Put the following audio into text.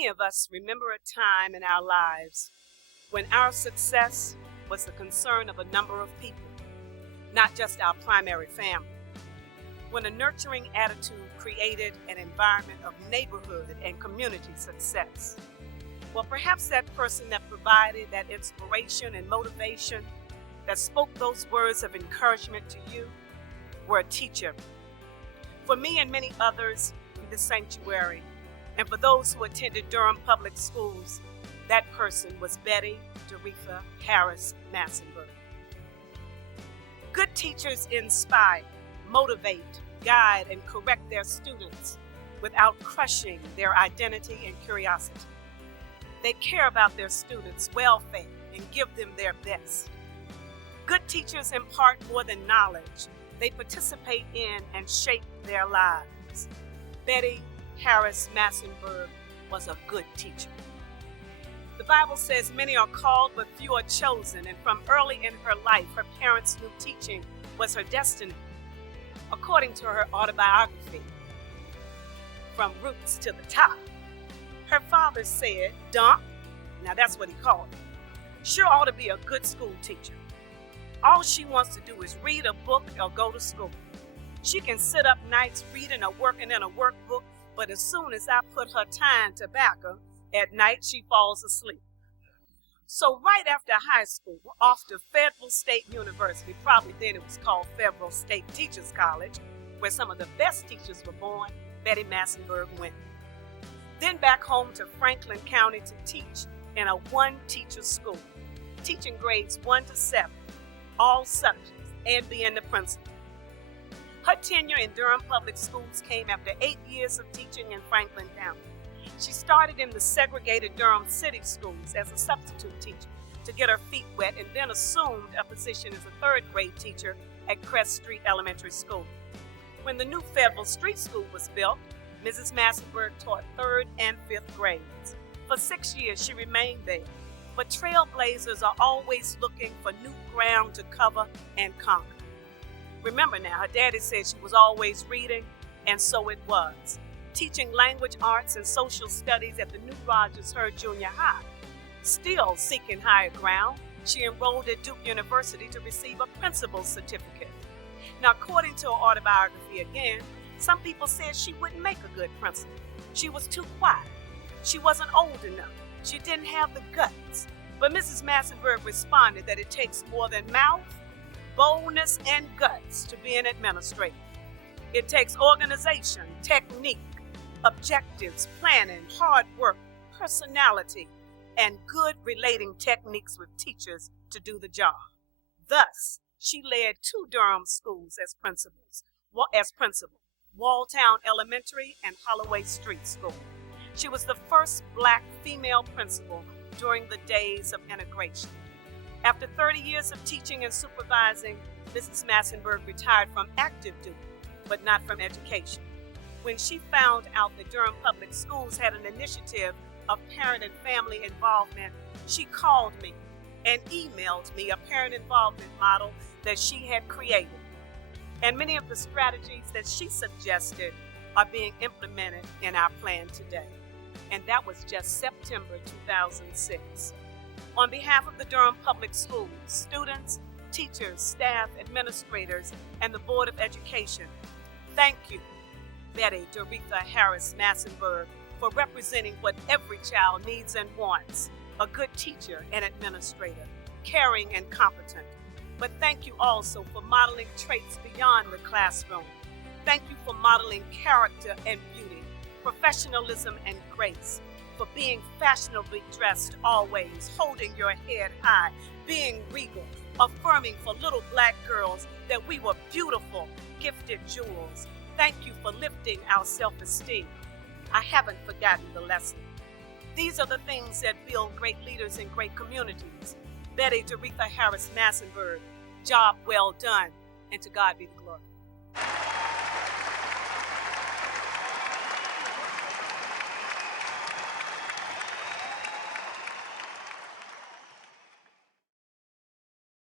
Many of us remember a time in our lives when our success was the concern of a number of people, not just our primary family. When a nurturing attitude created an environment of neighborhood and community success. Well, perhaps that person that provided that inspiration and motivation, that spoke those words of encouragement to you, were a teacher. For me and many others in this sanctuary, and for those who attended Durham Public Schools, that person was Betty Doretha Harris Massenburg. Good teachers inspire, motivate, guide, and correct their students without crushing their identity and curiosity. They care about their students' welfare and give them their best. Good teachers impart more than knowledge. They participate in and shape their lives. Betty Harris Massenburg was a good teacher. The Bible says many are called, but few are chosen, and from early in her life, her parents knew teaching was her destiny. According to her autobiography, From Roots to the Top, her father said, "Dump," now that's what he called her, "sure ought to be a good school teacher. All she wants to do is read a book or go to school. She can sit up nights reading or working in a workbook, but as soon as I put her time tobacco, at night she falls asleep." So right after high school, off to Federal State University, probably then it was called Federal State Teachers College, where some of the best teachers were born, Betty Massenburg went. Then back home to Franklin County to teach in a one-teacher school, teaching grades 1 to 7, all subjects, and being the principal. Her tenure in Durham Public Schools came after 8 years of teaching in Franklin County. She started in the segregated Durham City Schools as a substitute teacher to get her feet wet, and then assumed a position as a third-grade teacher at Crest Street Elementary School. When the new Federal Street School was built, Mrs. Massenburg taught 3rd and 5th grades. For 6 years, she remained there. But trailblazers are always looking for new ground to cover and conquer. Remember now, her daddy said she was always reading, and so it was. Teaching language arts and social studies at the New Rogers Hurd Junior High. Still seeking higher ground, she enrolled at Duke University to receive a principal's certificate. Now, according to her autobiography again, some people said she wouldn't make a good principal. She was too quiet. She wasn't old enough. She didn't have the guts. But Mrs. Massenburg responded that it takes more than mouth, boldness, and guts to be an administrator. It takes organization, technique, objectives, planning, hard work, personality, and good relating techniques with teachers to do the job. Thus, she led 2 Durham schools as principal, Walltown Elementary and Holloway Street School. She was the first Black female principal during the days of integration. After 30 years of teaching and supervising, Mrs. Massenburg retired from active duty, but not from education. When she found out that Durham Public Schools had an initiative of parent and family involvement, she called me and emailed me a parent involvement model that she had created. And many of the strategies that she suggested are being implemented in our plan today. And that was just September 2006. On behalf of the Durham Public Schools, students, teachers, staff, administrators, and the Board of Education, thank you, Betty Doretha Harris Massenburg, for representing what every child needs and wants: a good teacher and administrator, caring and competent. But thank you also for modeling traits beyond the classroom. Thank you for modeling character and beauty, professionalism and grace, for being fashionably dressed always, holding your head high, being regal, affirming for little Black girls that we were beautiful, gifted jewels. Thank you for lifting our self-esteem. I haven't forgotten the lesson. These are the things that build great leaders in great communities. Betty Doretha Harris Massenburg, job well done, and to God be the glory.